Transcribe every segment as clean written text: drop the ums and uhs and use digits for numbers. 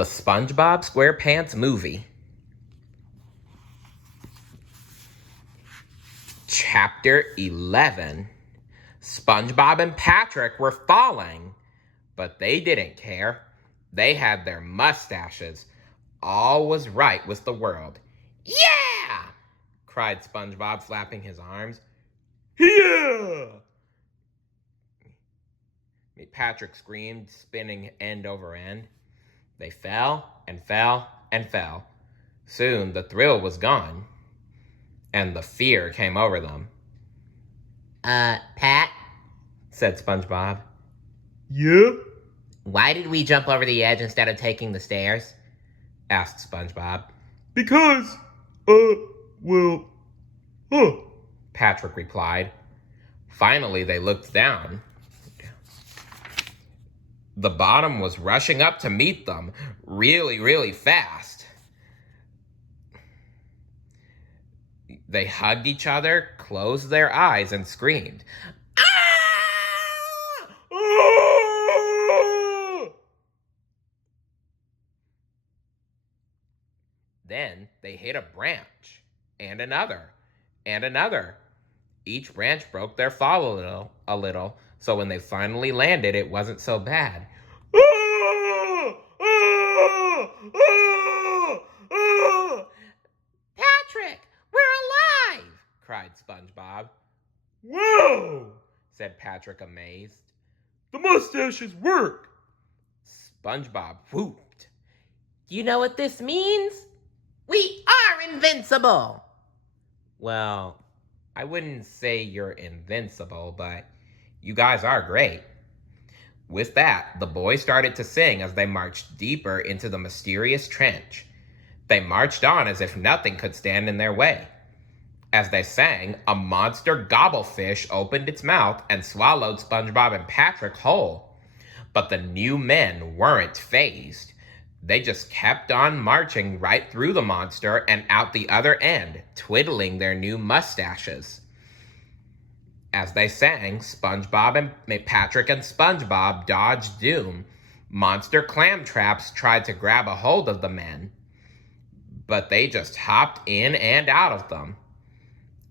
The SpongeBob SquarePants movie. Chapter 11. SpongeBob and Patrick were falling, but they didn't care. They had their mustaches. All was right with the world. Yeah! Cried SpongeBob, flapping his arms. Yeah! Patrick screamed, spinning end over end. They fell and fell and fell. Soon the thrill was gone, and the fear came over them. Pat? Said SpongeBob. Yeah? Why did we jump over the edge instead of taking the stairs? Asked SpongeBob. Because, Patrick replied. Finally, they looked down. The bottom was rushing up to meet them, really, really fast. They hugged each other, closed their eyes, and screamed. Ah! Then they hit a branch, and another, and another. Each branch broke their fall a little, so when they finally landed, it wasn't so bad. Patrick, we're alive! Cried SpongeBob. Whoa! Said Patrick, amazed. The mustaches work! SpongeBob whooped. You know what this means? We are invincible! Well, I wouldn't say you're invincible, but you guys are great. With that, the boys started to sing as they marched deeper into the mysterious trench. They marched on as if nothing could stand in their way. As they sang, a monster gobblefish opened its mouth and swallowed SpongeBob and Patrick whole. But the new men weren't fazed. They just kept on marching right through the monster and out the other end, twiddling their new mustaches. As they sang, Patrick and SpongeBob dodged doom. Monster clam traps tried to grab a hold of the men, but they just hopped in and out of them.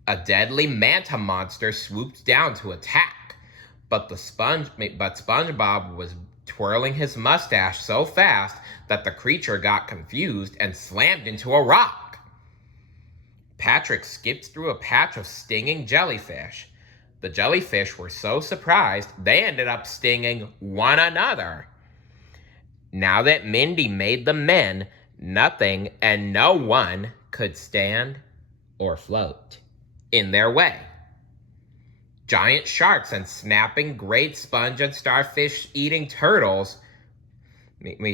A deadly manta monster swooped down to attack, but SpongeBob was twirling his mustache so fast that the creature got confused and slammed into a rock. Patrick skipped through a patch of stinging jellyfish. The jellyfish were so surprised, they ended up stinging one another. Now that Mindy made the men, nothing and no one could stand or float in their way. Giant sharks and snapping great sponge and starfish-eating turtles,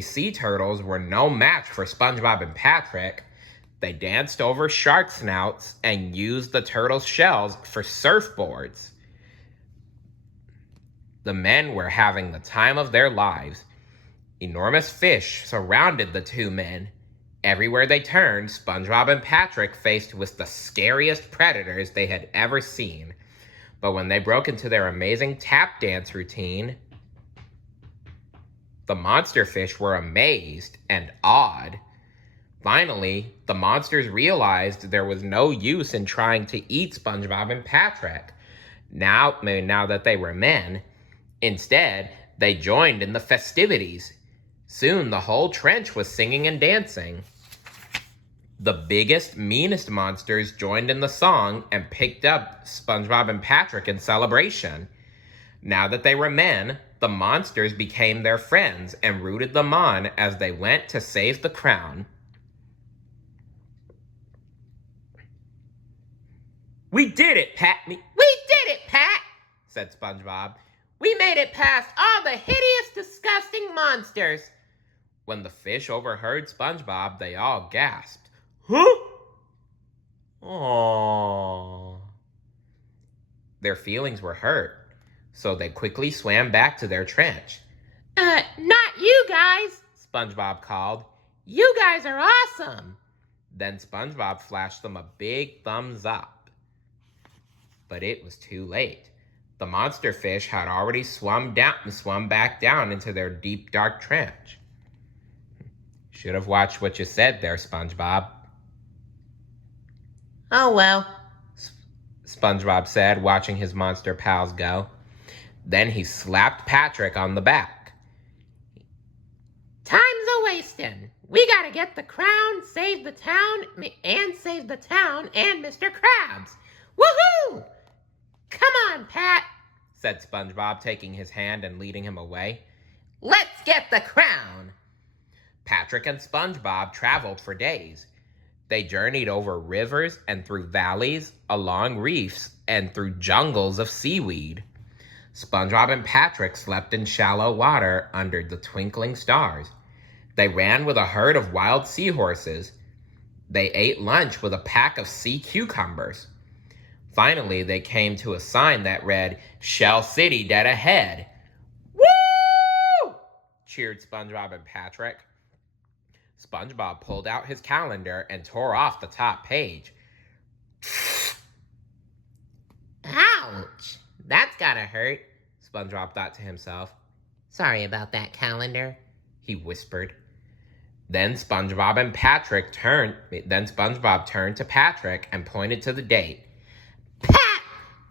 sea turtles, were no match for SpongeBob and Patrick. They danced over shark snouts and used the turtles' shells for surfboards. The men were having the time of their lives. Enormous fish surrounded the two men. Everywhere they turned, SpongeBob and Patrick faced with the scariest predators they had ever seen. But when they broke into their amazing tap dance routine, the monster fish were amazed and awed. Finally, the monsters realized there was no use in trying to eat SpongeBob and Patrick. Now that they were men, instead, they joined in the festivities. Soon the whole trench was singing and dancing. The biggest, meanest monsters joined in the song and picked up SpongeBob and Patrick in celebration. Now that they were men, the monsters became their friends and rooted them on as they went to save the crown. We did it, Pat, said SpongeBob. We made it past all the hideous, disgusting monsters. When the fish overheard SpongeBob, they all gasped. Huh? Aww. Their feelings were hurt, so they quickly swam back to their trench. Not you guys, SpongeBob called. You guys are awesome. Then SpongeBob flashed them a big thumbs up. But it was too late. The monster fish had already swum back down into their deep, dark trench. Should have watched what you said there, SpongeBob. Oh well. SpongeBob said, watching his monster pals go. Then he slapped Patrick on the back. Time's a-wasting. We gotta get the crown, save the town, and Mr. Krabs. Woohoo! Come on, Pat, Said SpongeBob, taking his hand and leading him away. let's get the crown. Patrick and SpongeBob traveled for days. They journeyed over rivers and through valleys, along reefs, and through jungles of seaweed. SpongeBob and Patrick slept in shallow water under the twinkling stars. They ran with a herd of wild seahorses. They ate lunch with a pack of sea cucumbers. Finally, they came to a sign that read, "Shell City dead ahead." "Woo!" cheered SpongeBob and Patrick. SpongeBob pulled out his calendar and tore off the top page. Ouch! That's gotta hurt, SpongeBob thought to himself. Sorry about that, calendar, he whispered. Then SpongeBob turned to Patrick and pointed to the date. Pat,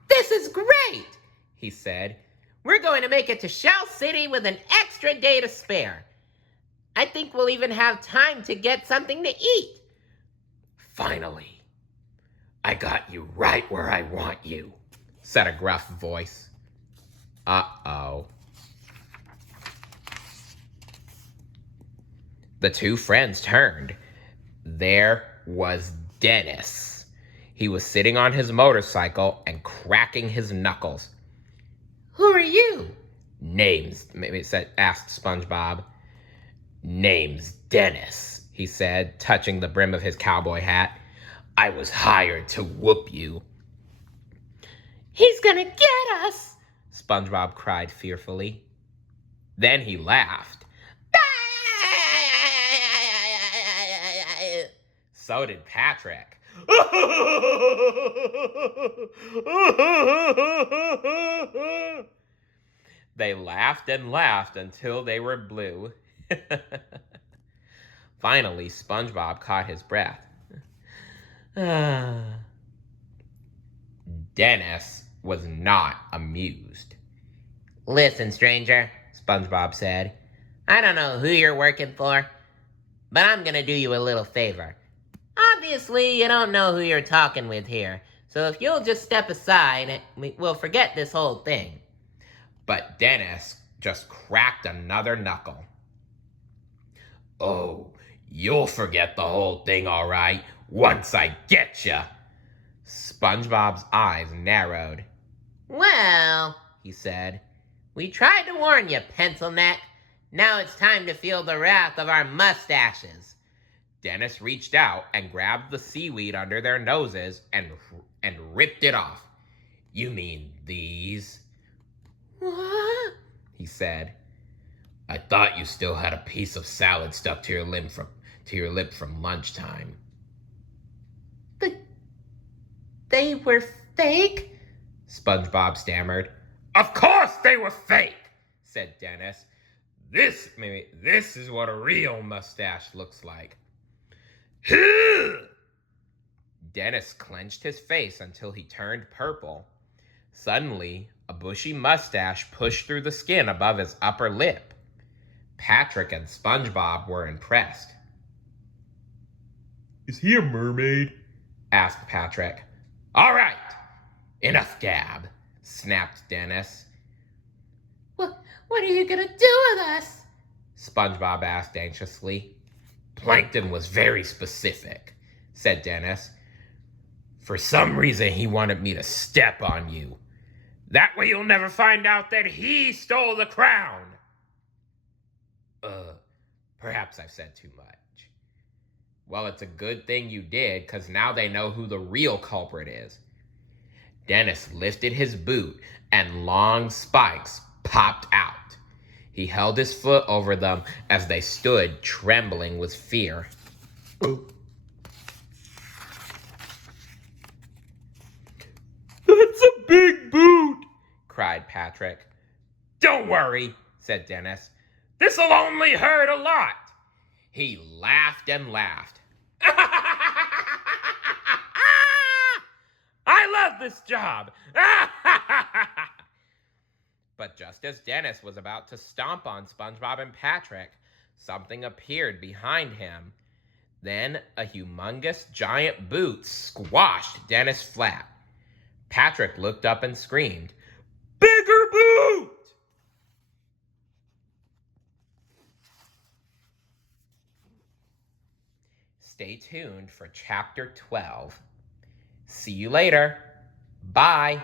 this is great, he said. We're going to make it to Shell City with an extra day to spare. I think we'll even have time to get something to eat. Finally, I got you right where I want you, said a gruff voice. Uh-oh. The two friends turned. There was Dennis. He was sitting on his motorcycle and cracking his knuckles. Who are you? Asked SpongeBob. Name's Dennis, he said, touching the brim of his cowboy hat. I was hired to whoop you. He's gonna get us, SpongeBob cried fearfully. Then he laughed. So did Patrick. They laughed and laughed until they were blue. Finally, SpongeBob caught his breath. Dennis was not amused. Listen, stranger, SpongeBob said. I don't know who you're working for, but I'm gonna do you a little favor. Obviously, you don't know who you're talking with here, so if you'll just step aside, we'll forget this whole thing. But Dennis just cracked another knuckle. Oh, you'll forget the whole thing, all right, once I get ya. SpongeBob's eyes narrowed. Well, he said, we tried to warn you, Pencil Neck. Now it's time to feel the wrath of our mustaches. Dennis reached out and grabbed the seaweed under their noses and ripped it off. You mean these? What? He said. I thought you still had a piece of salad stuck to your lip from lunchtime. They were fake? SpongeBob stammered. Of course they were fake, said Dennis. This is what a real mustache looks like. Dennis clenched his face until he turned purple. Suddenly, a bushy mustache pushed through the skin above his upper lip. Patrick and SpongeBob were impressed. Is he a mermaid? Asked Patrick. All right, enough gab, snapped Dennis. What are you gonna do with us? SpongeBob asked anxiously. Plankton was very specific, said Dennis. For some reason, he wanted me to step on you. That way you'll never find out that he stole the crown. Perhaps I've said too much. Well, it's a good thing you did, because now they know who the real culprit is. Dennis lifted his boot, and long spikes popped out. He held his foot over them as they stood trembling with fear. That's a big boot, cried Patrick. Don't worry, said Dennis. This'll only hurt a lot. He laughed and laughed. I love this job! But just as Dennis was about to stomp on SpongeBob and Patrick, something appeared behind him. Then a humongous giant boot squashed Dennis flat. Patrick looked up and screamed, "Bigger boot!" Stay tuned for Chapter 12. See you later. Bye.